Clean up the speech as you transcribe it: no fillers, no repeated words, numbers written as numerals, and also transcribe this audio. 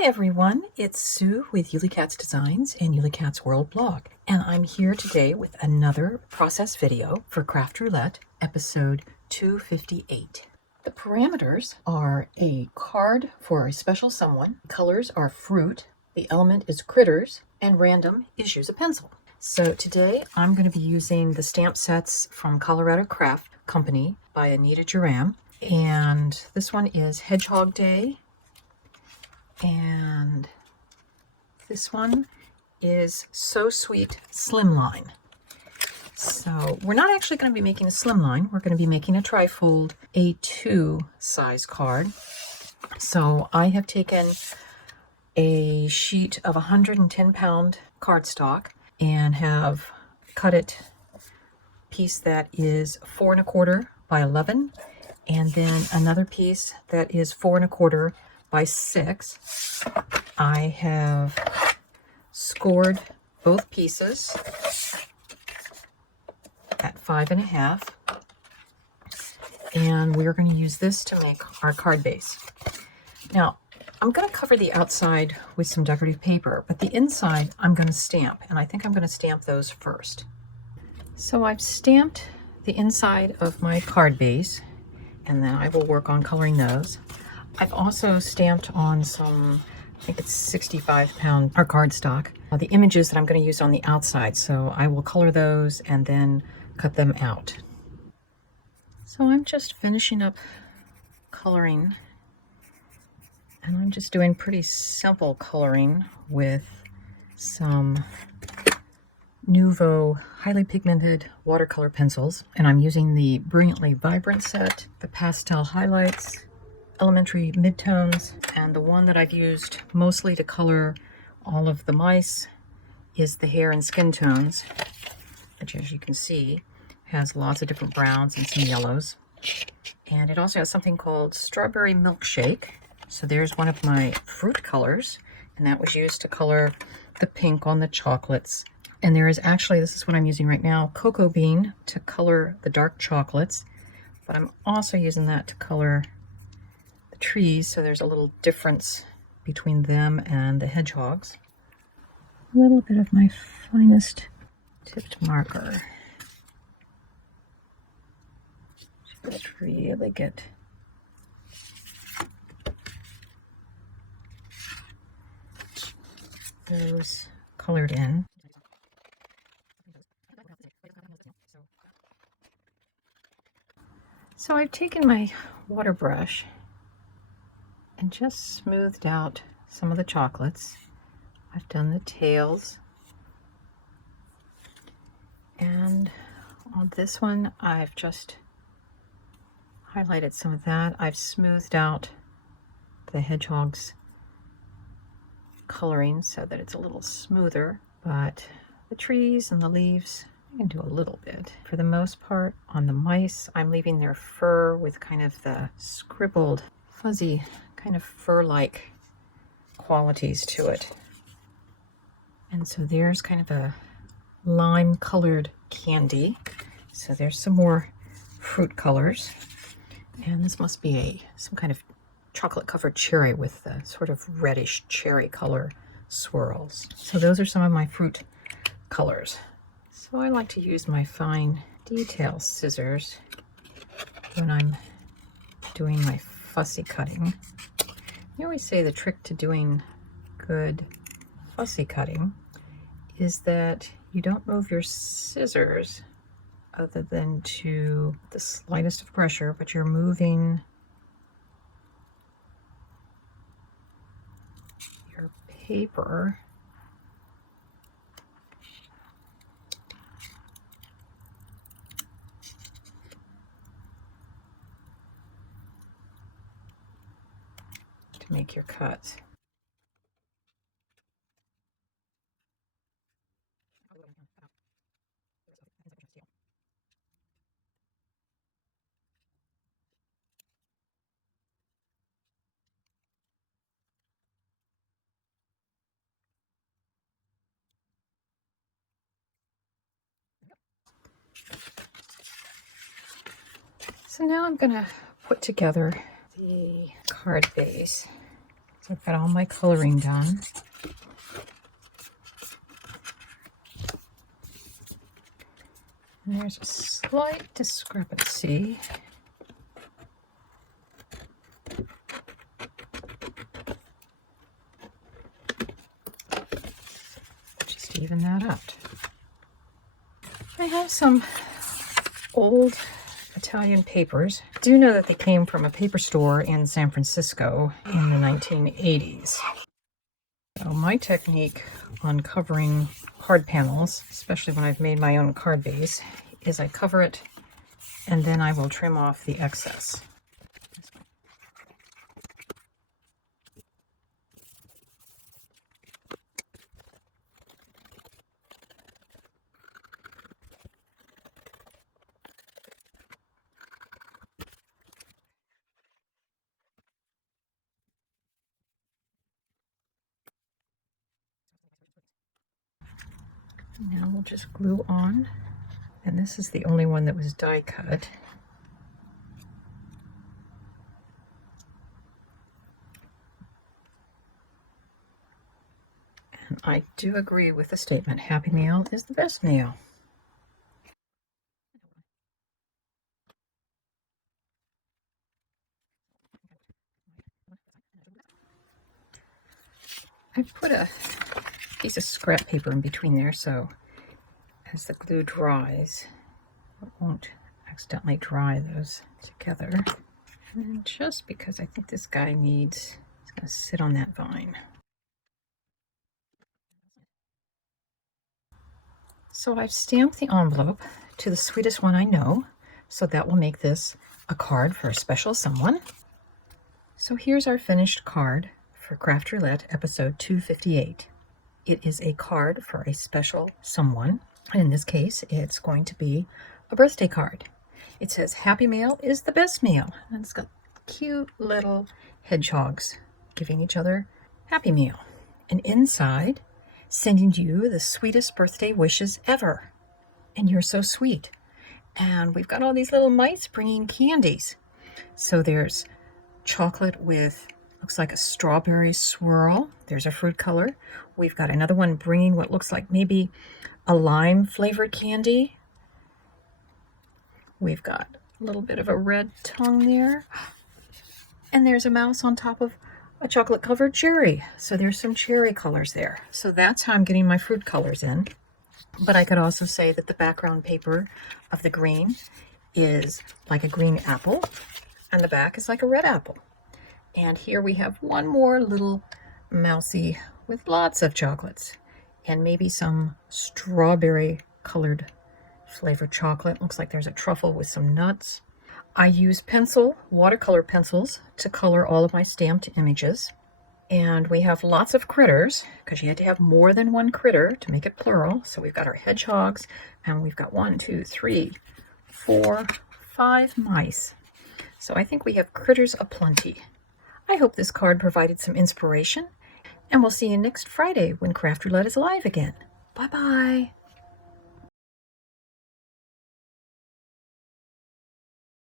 Hi everyone, it's Sue with Ully Cat's Designs and Ully Cat's World blog, and I'm here today with another process video for Craft Roulette, episode 258. The parameters are a card for a special someone, colors are fruit, the element is critters, and random is use a pencil. So today I'm going to be using the stamp sets from Colorado Craft Company by Anita Duran, and this one is Hedgehog Day. And this one is So Sweet Slimline. So we're not actually going to be making a slimline. We're going to be making a trifold A2 size card. So I have taken a sheet of 110-pound cardstock and have cut it a piece that is 4 1/4 by 11, and then another piece that is 4 1/4 by 6. I have scored both pieces at 5 1/2, and we're going to use this to make our card base. Now, I'm going to cover the outside with some decorative paper, but the inside I'm going to stamp, and I think I'm going to stamp those first. So I've stamped the inside of my card base, and then I will work on coloring those. I've also stamped on some, I think it's 65-pound cardstock, the images that I'm going to use on the outside. So I will color those and then cut them out. So I'm just finishing up coloring, and I'm just doing pretty simple coloring with some Nuvo highly pigmented watercolor pencils, and I'm using the Brilliantly Vibrant set, the pastel highlights, elementary midtones, and the one that I've used mostly to color all of the mice is the hair and skin tones, which, as you can see, has lots of different browns and some yellows. And it also has something called Strawberry Milkshake. So there's one of my fruit colors, and that was used to color the pink on the chocolates. And there is actually, this is what I'm using right now, Cocoa Bean to color the dark chocolates, but I'm also using that to color trees, so there's a little difference between them and the hedgehogs. A little bit of my finest tipped marker. Just really get those colored in. So I've taken my water brush and just smoothed out some of the chocolates. I've done the tails, and on this one I've just highlighted some of that. I've smoothed out the hedgehog's coloring so that it's a little smoother, but the trees and the leaves I can do a little bit. For the most part, on the mice, I'm leaving their fur with kind of the scribbled, fuzzy, kind of fur-like qualities to it. And so there's kind of a lime-colored candy. So there's some more fruit colors. And this must be some kind of chocolate-covered cherry with the sort of reddish cherry color swirls. So those are some of my fruit colors. So I like to use my fine detail scissors when I'm doing my fussy cutting. You always say the trick to doing good fussy cutting is that you don't move your scissors other than to the slightest of pressure, but you're moving your paper to make your cuts. So now I'm going to put together the card base. I've got all my coloring done. And there's a slight discrepancy. Just even that out. I have some old Italian papers. I do know that they came from a paper store in San Francisco in the 1980s. So my technique on covering card panels, especially when I've made my own card base, is I cover it and then I will trim off the excess. Now we'll just glue on, and this is the only one that was die cut. And I do agree with the statement, Happy Meal is the best meal. I put a piece of scrap paper in between there so as the glue dries, it won't accidentally dry those together. And then just because I think this guy it's going to sit on that vine. So I've stamped the envelope to the sweetest one I know, so that will make this a card for a special someone. So here's our finished card for Craft Roulette episode 258. It is a card for a special someone, and in this case it's going to be a birthday card. It says Happy Meal is the best meal, and it's got cute little hedgehogs giving each other Happy Meal. And inside, sending you the sweetest birthday wishes ever. And you're so sweet. And we've got all these little mice bringing candies. So there's chocolate with, looks like a strawberry swirl. There's a fruit color. We've got another one bringing what looks like maybe a lime flavored candy. We've got a little bit of a red tongue there. And there's a mouse on top of a chocolate covered cherry. So there's some cherry colors there. So that's how I'm getting my fruit colors in. But I could also say that the background paper of the green is like a green apple, and the back is like a red apple. And here we have one more little mousy with lots of chocolates and maybe some strawberry colored flavored chocolate. Looks like there's a truffle with some nuts. I use watercolor pencils to color all of my stamped images. And we have lots of critters because you had to have more than one critter to make it plural. So we've got our hedgehogs, and we've got 1, 2, 3, 4, 5 mice. So I think we have critters aplenty. I hope this card provided some inspiration, and we'll see you next Friday when Craft Roulette is live again. Bye-bye.